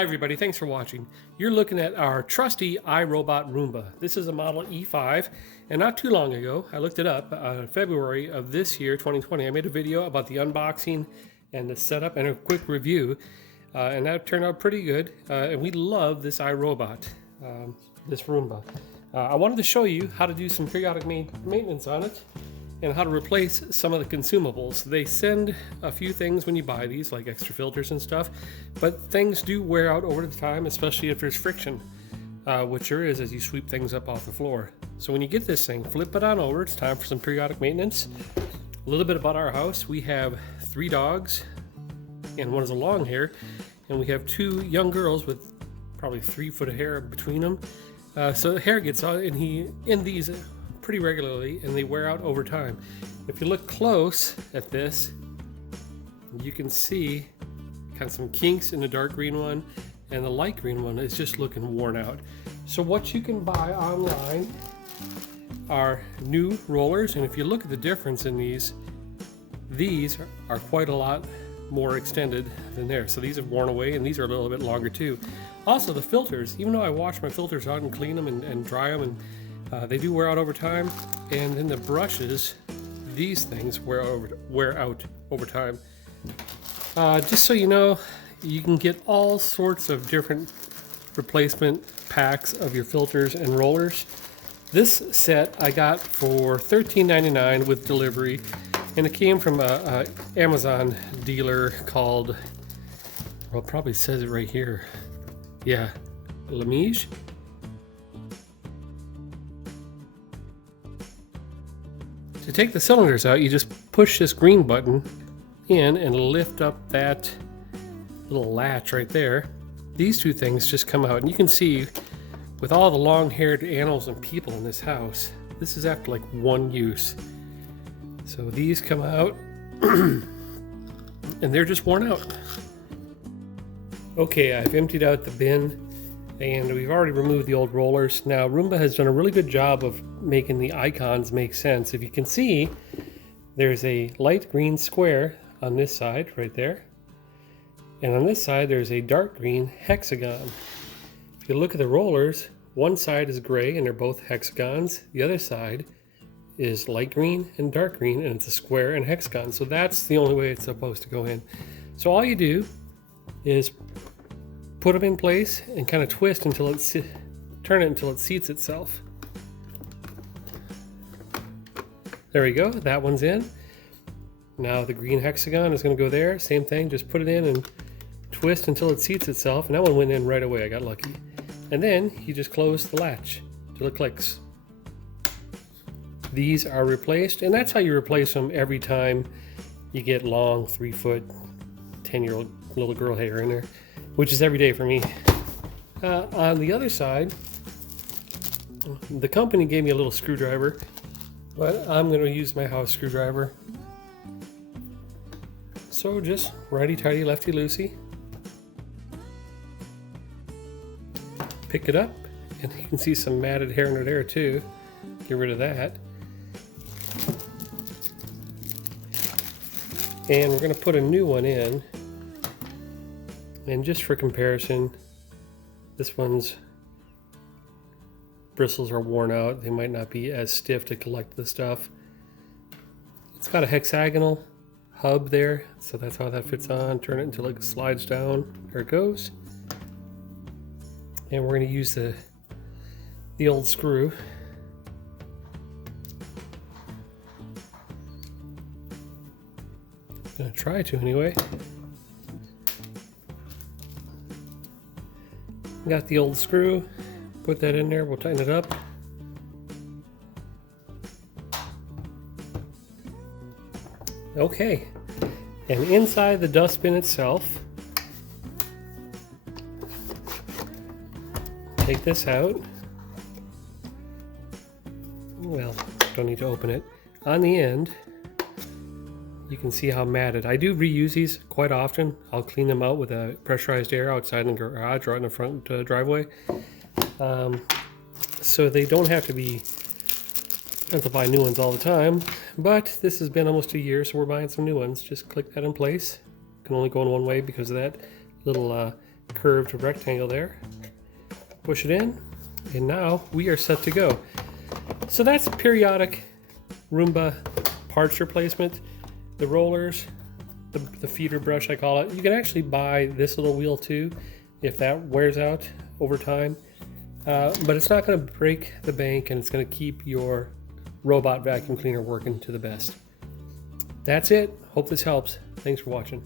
Hi everybody, thanks for watching. You're looking at our trusty iRobot Roomba. This is a Model E5, and not too long ago, I looked it up, February of this year, 2020, I made a video about the unboxing and the setup and a quick review, and that turned out pretty good, and we love this iRobot, this Roomba. I wanted to show you how to do some periodic maintenance on it, and how to replace some of the consumables. They send a few things when you buy these, like extra filters and stuff, but things do wear out over the time, especially if there's friction, which there is as you sweep things up off the floor. So when you get this thing, flip it on over. It's time for some periodic maintenance. A little bit about our house. We have 3 dogs, and one is a long hair, and we have 2 young girls with probably 3 foot of hair between them. So the hair gets on, and in these pretty regularly, and they wear out over time. If you look close at this, you can see kind of some kinks in the dark green one, and the light green one is just looking worn out. So what you can buy online are new rollers, and if you look at the difference in these are quite a lot more extended than theirs. So these have worn away, and these are a little bit longer too. Also the filters, even though I wash my filters out and clean them and dry them, and they do wear out over time. And then the brushes, these things wear out over time. Just so you know, you can get all sorts of different replacement packs of your filters and rollers. This set I got for $13.99 with delivery, and it came from a Amazon dealer called, well, it probably says it right here. Yeah, Lamige. To take the cylinders out, you just push this green button in and lift up that little latch right there. These 2 things just come out, and you can see with all the long-haired animals and people in this house, this is after like 1 use. So these come out and they're just worn out. Okay, I've emptied out the bin, and we've already removed the old rollers. Now Roomba has done a really good job of making the icons make sense. If you can see, there's a light green square on this side right there, and on this side there's a dark green hexagon. If you look at the rollers, one side is gray and they're both hexagons, the other side is light green and dark green, and it's a square and hexagon. So that's the only way it's supposed to go in. So all you do is put them in place and kind of twist until turn it until it seats itself. There we go, that one's in. Now the green hexagon is going to go there, same thing, just put it in and twist until it seats itself, and that one went in right away, I got lucky. And then you just close the latch till it clicks. These are replaced, and that's how you replace them every time you get long 3 foot 10-year-old little girl hair in there, which is every day for me. On the other side, the company gave me a little screwdriver, but I'm going to use my house screwdriver. So just righty-tighty, lefty-loosey. Pick it up, and you can see some matted hair under there too. Get rid of that. And we're going to put a new one in. And just for comparison, this one's bristles are worn out. They might not be as stiff to collect the stuff. It's got a hexagonal hub there, so that's how that fits on. Turn it until it slides down. There it goes. And we're going to use the old screw. I'm going to try to anyway. Got the old screw, put that in there, we'll tighten it up. Okay, and inside the dustbin itself, take this out. Well, don't need to open it. On the end, you can see how matted. I do reuse these quite often. I'll clean them out with a pressurized air outside in the garage or in the front driveway. So they don't have to buy new ones all the time. But this has been almost 2 years, so we're buying some new ones. Just click that in place. Can only go in one way because of that little curved rectangle there. Push it in, and now we are set to go. So that's periodic Roomba parts replacement. The rollers, the feeder brush I call it. You can actually buy this little wheel too if that wears out over time. But it's not going to break the bank, and it's going to keep your robot vacuum cleaner working to the best. That's it. Hope this helps. Thanks for watching.